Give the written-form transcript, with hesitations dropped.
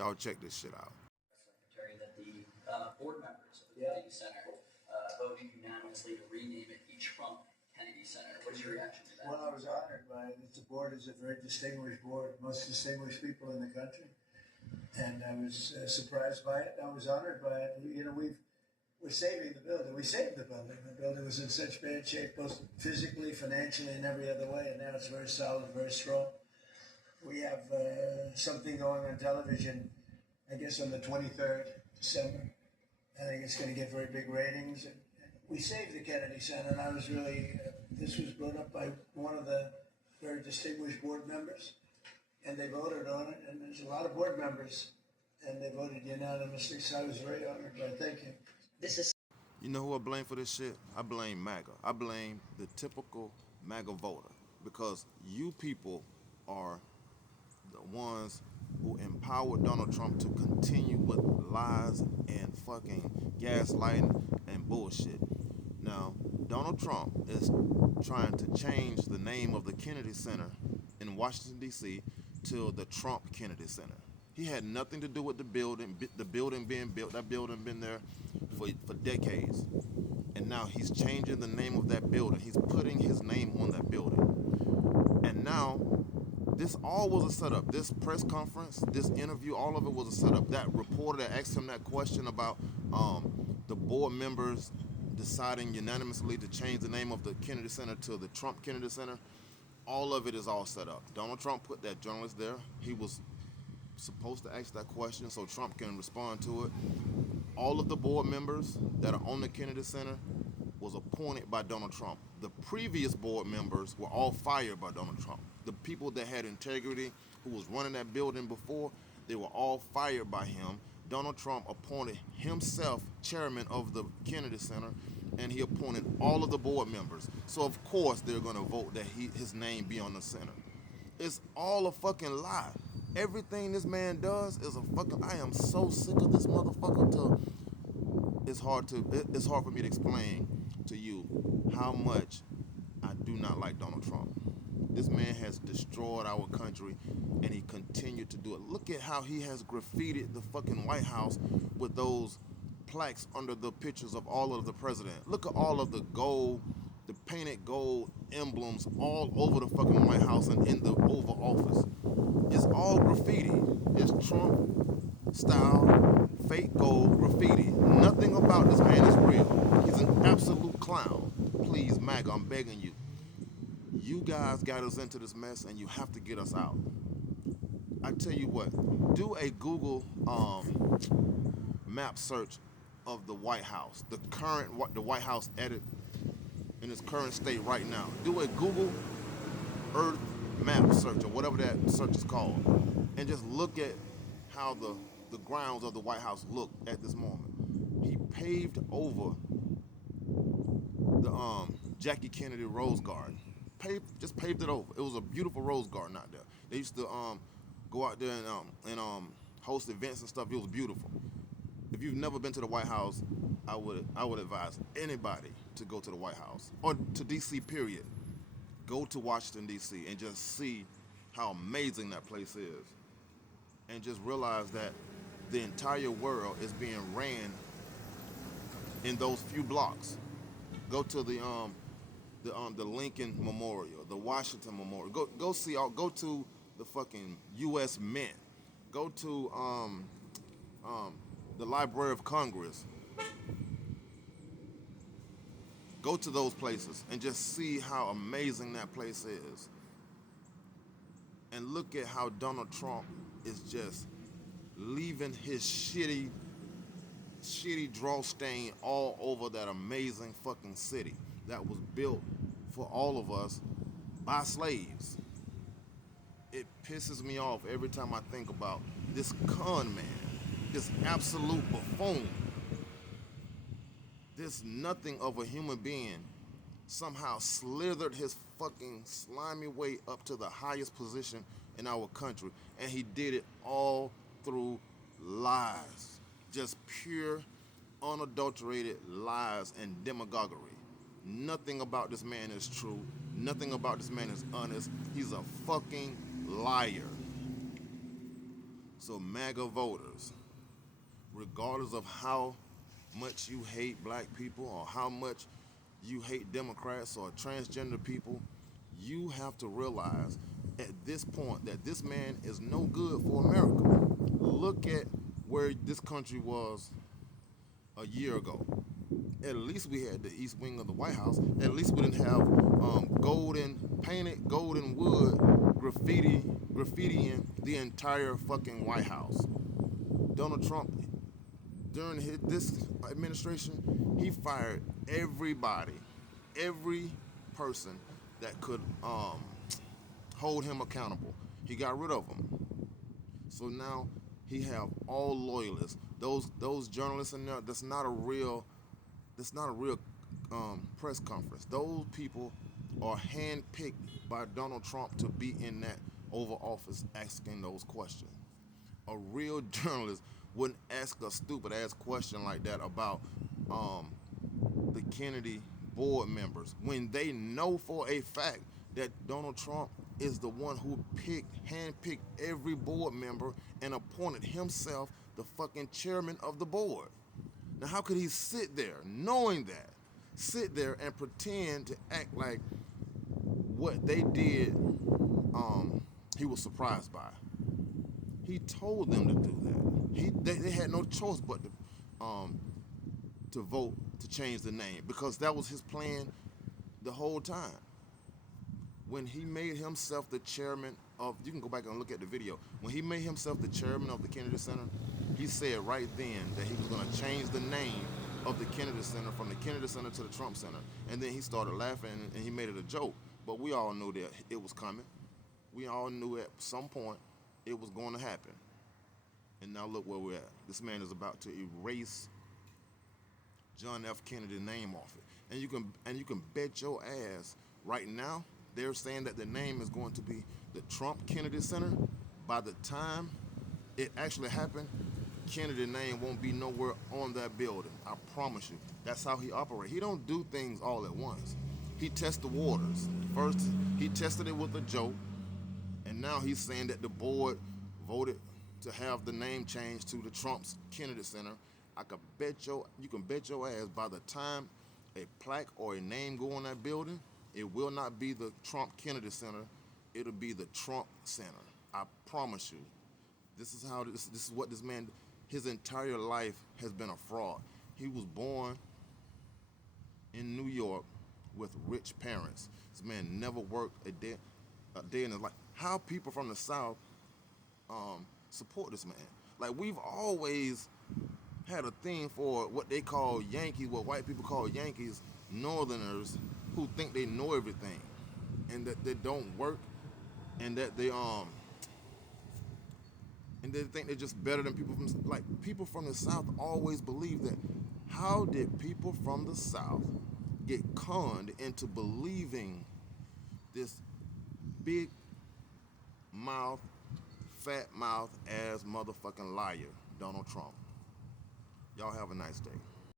Y'all check this shit out. Secretary, that the board members of the Kennedy Center voted unanimously to rename it the Trump Kennedy Center. What is your reaction to that? Well, I was honored by it. The board is a very distinguished board, most distinguished people in the country, and I was surprised by it. I was honored by it. You know, we're saving the building. We saved the building. The building was in such bad shape, both physically, financially, and every other way, and now it's very solid, very strong. We have something going on television, I guess on the 23rd December. I think it's going to get very big ratings. And we saved the Kennedy Center, and I was really, this was brought up by one of the very distinguished board members, and they voted on it, and there's a lot of board members, and they voted unanimously, so I was very honored by it. Thank you. This is You know who I blame for this shit? I blame MAGA. I blame the typical MAGA voter, because you people are the ones who empowered Donald Trump to continue with lies and fucking gaslighting and bullshit. Now, Donald Trump is trying to change the name of the Kennedy Center in Washington, D.C. to the Trump Kennedy Center. He had nothing to do with the building being built. That building been there for decades. And now he's changing the name of that building. He's putting his name on that building. And now, this all was a setup. This press conference, this interview, all of it was a setup. That reporter that asked him that question about the board members deciding unanimously to change the name of the Kennedy Center to the Trump Kennedy Center, all of it is all set up. Donald Trump put that journalist there. He was supposed to ask that question so Trump can respond to it. All of the board members that are on the Kennedy Center was appointed by Donald Trump. The previous board members were all fired by Donald Trump. The people that had integrity, who was running that building before, they were all fired by him. Donald Trump appointed himself chairman of the Kennedy Center, and he appointed all of the board members. So of course they're gonna vote that his name be on the center. It's all a fucking lie. Everything this man does is a fucking. I am so sick of this motherfucker. It's hard for me to explain to you how much I do not like Donald Trump. This man has destroyed our country, and he continued to do it. Look at how he has graffitied the fucking White House with those plaques under the pictures of all of the president. Look at all of the gold, the painted gold emblems all over the fucking White House and in the Oval Office. It's all graffiti. It's Trump style, fake gold graffiti. Nothing about this man is real. He's an absolute clown. Please, MAGA, I'm begging you. You guys got us into this mess, and you have to get us out. I tell you what, do a Google map search of the White House, the White House edit in its current state right now. Do a Google Earth map search, or whatever that search is called, and just look at how the grounds of the White House look at this moment. He paved over the Jackie Kennedy Rose Garden. Just paved it over. It was a beautiful rose garden out there. They used to go out there and host events and stuff. It was beautiful. If you've never been to the White House, I would advise anybody to go to the White House, or to DC period. Go to Washington DC and just see how amazing that place is, and just realize that the entire world is being ran in those few blocks. Go to the Lincoln Memorial, the Washington Memorial. Go to the fucking U.S. Mint. Go to the Library of Congress. Go to those places and just see how amazing that place is. And look at how Donald Trump is just leaving his shitty draw stain all over that amazing fucking city that was built for all of us by slaves. It pisses me off every time I think about this con man, this absolute buffoon, this nothing of a human being somehow slithered his fucking slimy way up to the highest position in our country. And he did it all through lies. Just pure, unadulterated lies and demagoguery. Nothing about this man is true. Nothing about this man is honest. He's a fucking liar. So MAGA voters, regardless of how much you hate black people or how much you hate Democrats or transgender people, you have to realize at this point that this man is no good for America. Look at where this country was a year ago. At least we had the east wing of the White House. At least we didn't have painted golden wood graffitiing the entire fucking White House. Donald Trump, during this administration, he fired everybody, every person that could hold him accountable. He got rid of them. So now he have all loyalists. Those journalists in there. That's not a real press conference. Those people are handpicked by Donald Trump to be in that Oval Office asking those questions. A real journalist wouldn't ask a stupid ass question like that about the Kennedy board members when they know for a fact that Donald Trump is the one who handpicked every board member and appointed himself the fucking chairman of the board. Now, how could he sit there knowing that? Sit there and pretend to act like what they did, he was surprised by. He told them to do that. They had no choice but to vote to change the name because that was his plan the whole time. When he made himself the chairman of, you can go back and look at the video, when he made himself the chairman of the Kennedy Center, he said right then that he was going to change the name of the Kennedy Center from the Kennedy Center to the Trump Center. And then he started laughing and he made it a joke. But we all knew that it was coming. We all knew at some point it was going to happen. And now look where we're at. This man is about to erase John F. Kennedy's name off it. And you can bet your ass right now they're saying that the name is going to be the Trump Kennedy Center. By the time it actually happened, Kennedy name won't be nowhere on that building. I promise you. That's how he operates. He don't do things all at once. He tests the waters. First, he tested it with a joke, and now he's saying that the board voted to have the name changed to the Trump's Kennedy Center. You can bet your ass by the time a plaque or a name go on that building, it will not be the Trump Kennedy Center. It'll be the Trump Center. I promise you. This is what this man, his entire life has been a fraud. He was born in New York with rich parents. This man never worked a day in his life. How people from the South support this man? Like, we've always had a thing for what they call Yankees, what white people call Yankees, Northerners who think they know everything and that they don't work and that they think they're just better than people from the South always believe that. How did people from the South get conned into believing this big mouth, fat mouth ass motherfucking liar, Donald Trump? Y'all have a nice day.